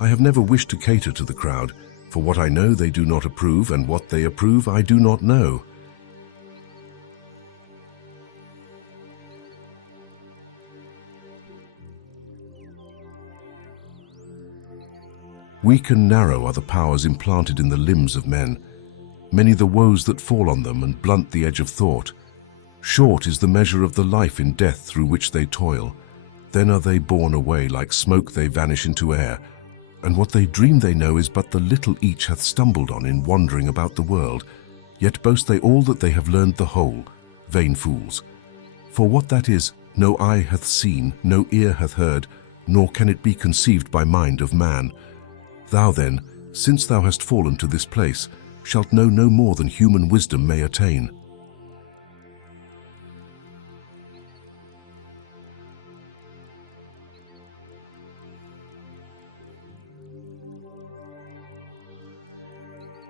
I have never wished to cater to the crowd, for what I know they do not approve, and what they approve I do not know. Weak and narrow are the powers implanted in the limbs of men, many the woes that fall on them and blunt the edge of thought. Short is the measure of the life in death through which they toil. Then are they borne away, like smoke they vanish into air, and what they dream they know is but the little each hath stumbled on in wandering about the world, yet boast they all that they have learned the whole, vain fools. For what that is, no eye hath seen, no ear hath heard, nor can it be conceived by mind of man. Thou then, since thou hast fallen to this place, shalt know no more than human wisdom may attain.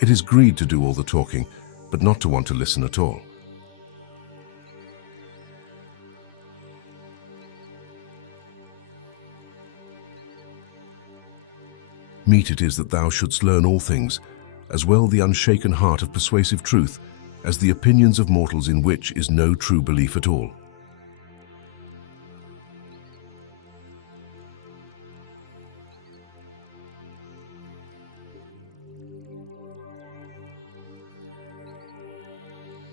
It is greed to do all the talking, but not to want to listen at all. Meet it is that thou shouldst learn all things, as well the unshaken heart of persuasive truth, as the opinions of mortals in which is no true belief at all.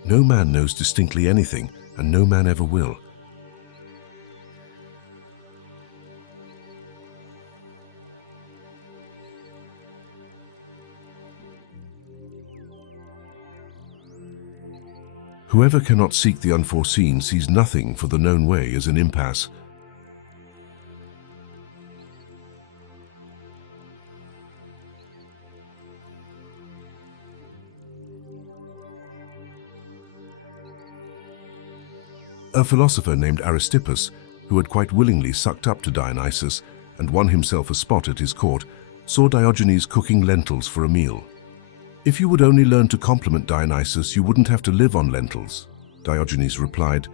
No man knows distinctly anything, and no man ever will. Whoever cannot seek the unforeseen sees nothing, for the known way is an impasse. A philosopher named Aristippus, who had quite willingly sucked up to Dionysus and won himself a spot at his court, saw Diogenes cooking lentils for a meal. "If you would only learn to compliment Dionysus, you wouldn't have to live on lentils," Diogenes replied.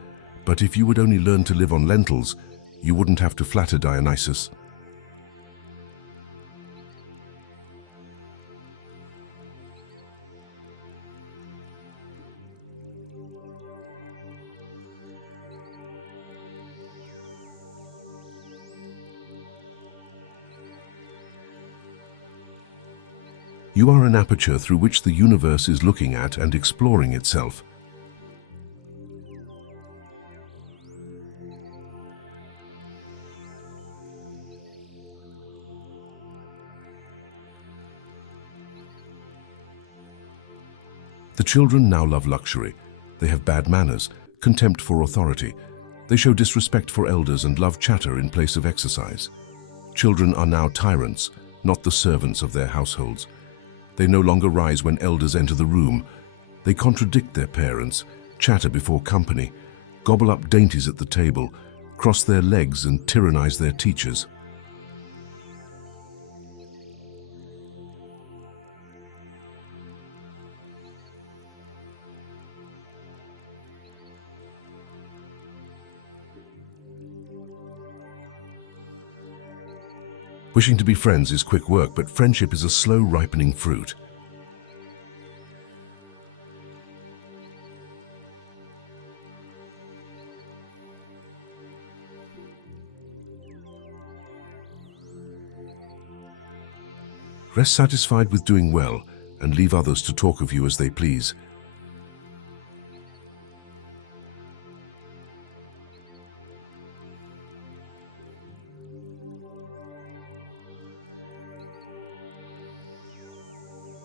"But if you would only learn to live on lentils, you wouldn't have to flatter Dionysus." You are an aperture through which the universe is looking at and exploring itself. The children now love luxury. They have bad manners, contempt for authority. They show disrespect for elders and love chatter in place of exercise. Children are now tyrants, not the servants of their households. They no longer rise when elders enter the room. They contradict their parents, chatter before company, gobble up dainties at the table, cross their legs and tyrannize their teachers. Wishing to be friends is quick work, but friendship is a slow ripening fruit. Rest satisfied with doing well, and leave others to talk of you as they please.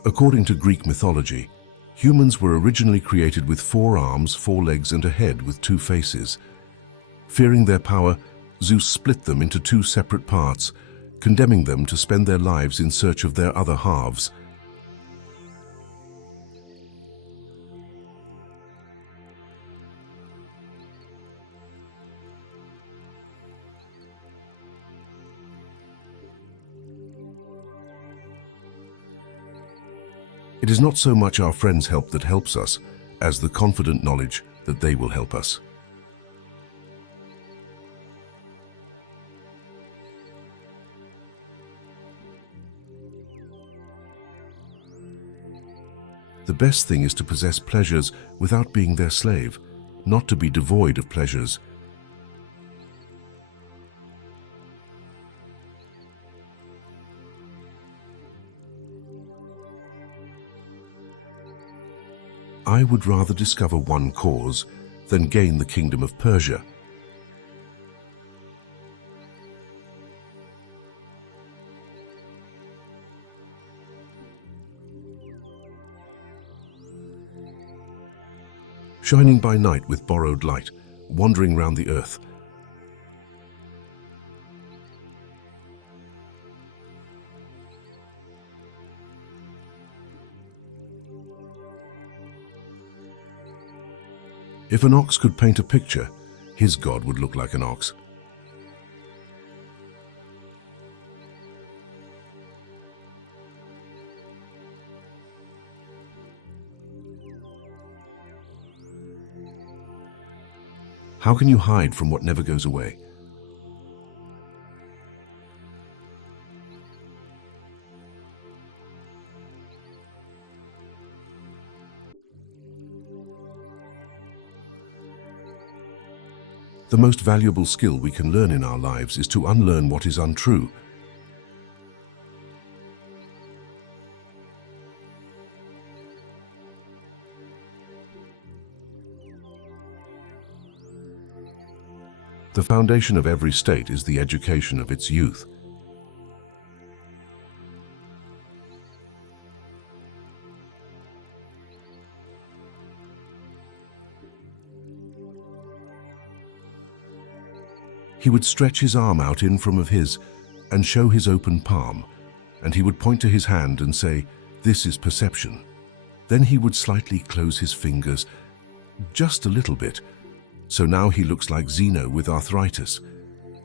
According to Greek mythology, humans were originally created with 4 arms, 4 legs, and a head with 2 faces. Fearing their power, Zeus split them into 2 separate parts, condemning them to spend their lives in search of their other halves. It is not so much our friends' help that helps us, as the confident knowledge that they will help us. The best thing is to possess pleasures without being their slave, not to be devoid of pleasures. I would rather discover one cause than gain the kingdom of Persia. Shining by night with borrowed light, wandering round the earth. If an ox could paint a picture, his God would look like an ox. How can you hide from what never goes away? The most valuable skill we can learn in our lives is to unlearn what is untrue. The foundation of every state is the education of its youth. He would stretch his arm out in front of his and show his open palm, and he would point to his hand and say, "This is perception." Then he would slightly close his fingers, just a little bit, so now he looks like Zeno with arthritis.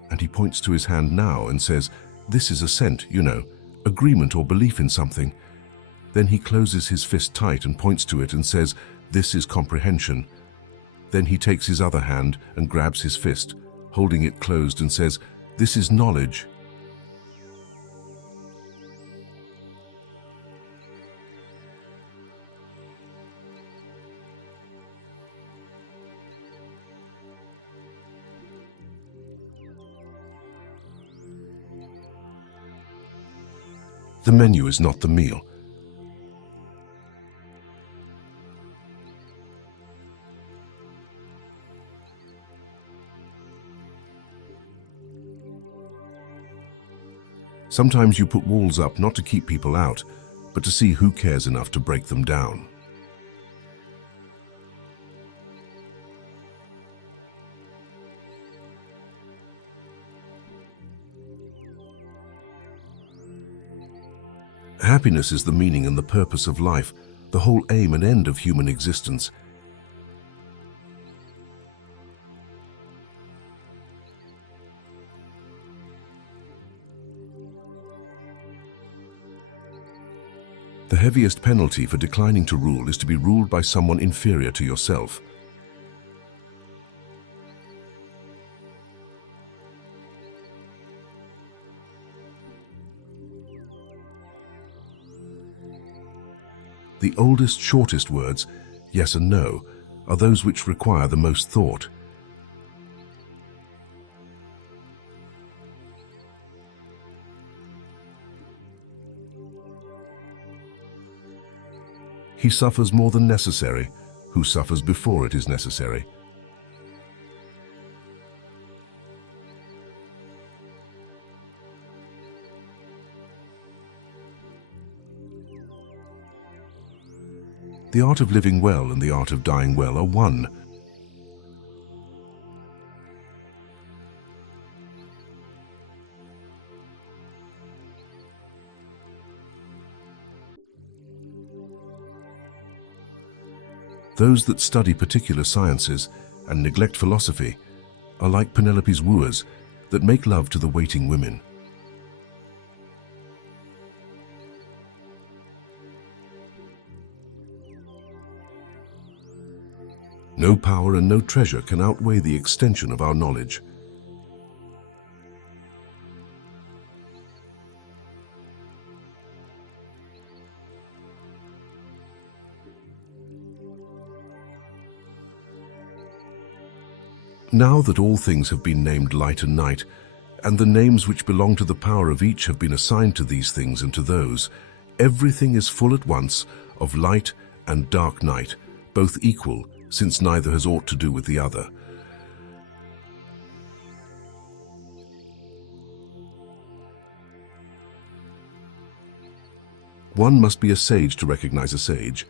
And he points to his hand now and says, "This is assent, you know, agreement or belief in something." Then he closes his fist tight and points to it and says, "This is comprehension." Then he takes his other hand and grabs his fist, holding it closed, and says, "This is knowledge." The menu is not the meal. Sometimes you put walls up not to keep people out, but to see who cares enough to break them down. Happiness is the meaning and the purpose of life, the whole aim and end of human existence. The heaviest penalty for declining to rule is to be ruled by someone inferior to yourself. The oldest, shortest words, yes and no, are those which require the most thought. He suffers more than necessary, who suffers before it is necessary. The art of living well and the art of dying well are one. Those that study particular sciences and neglect philosophy are like Penelope's wooers that make love to the waiting women. No power and no treasure can outweigh the extension of our knowledge. Now that all things have been named light and night, and the names which belong to the power of each have been assigned to these things and to those, everything is full at once of light and dark night, both equal, since neither has aught to do with the other. One must be a sage to recognize a sage.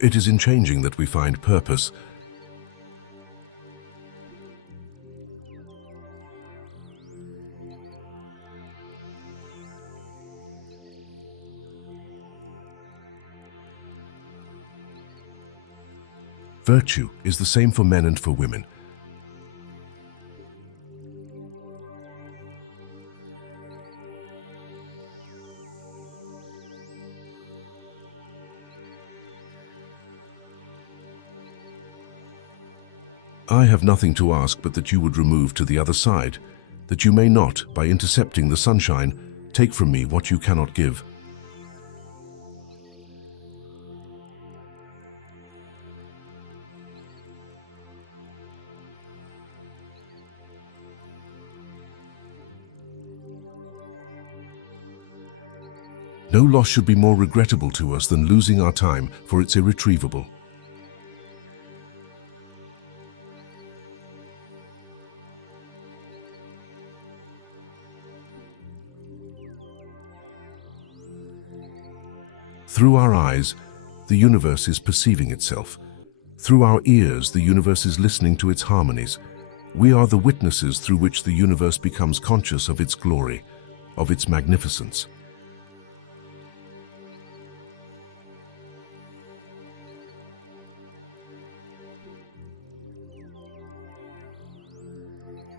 It is in changing that we find purpose. Virtue is the same for men and for women. I have nothing to ask but that you would remove to the other side, that you may not, by intercepting the sunshine, take from me what you cannot give. No loss should be more regrettable to us than losing our time, for it's irretrievable. Through our eyes, the universe is perceiving itself. Through our ears, the universe is listening to its harmonies. We are the witnesses through which the universe becomes conscious of its glory, of its magnificence.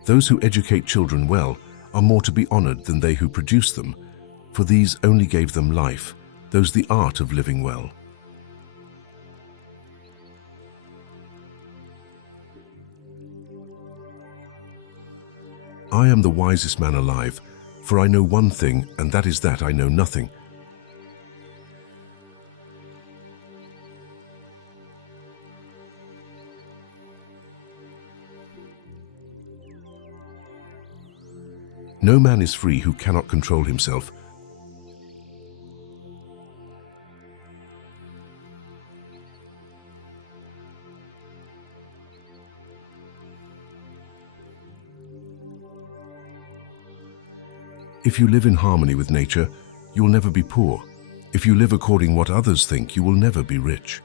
Those who educate children well are more to be honored than they who produce them, for these only gave them life, those the art of living well. I am the wisest man alive, for I know one thing, and that is that I know nothing. No man is free who cannot control himself. If you live in harmony with nature, you will never be poor. If you live according to what others think, you will never be rich.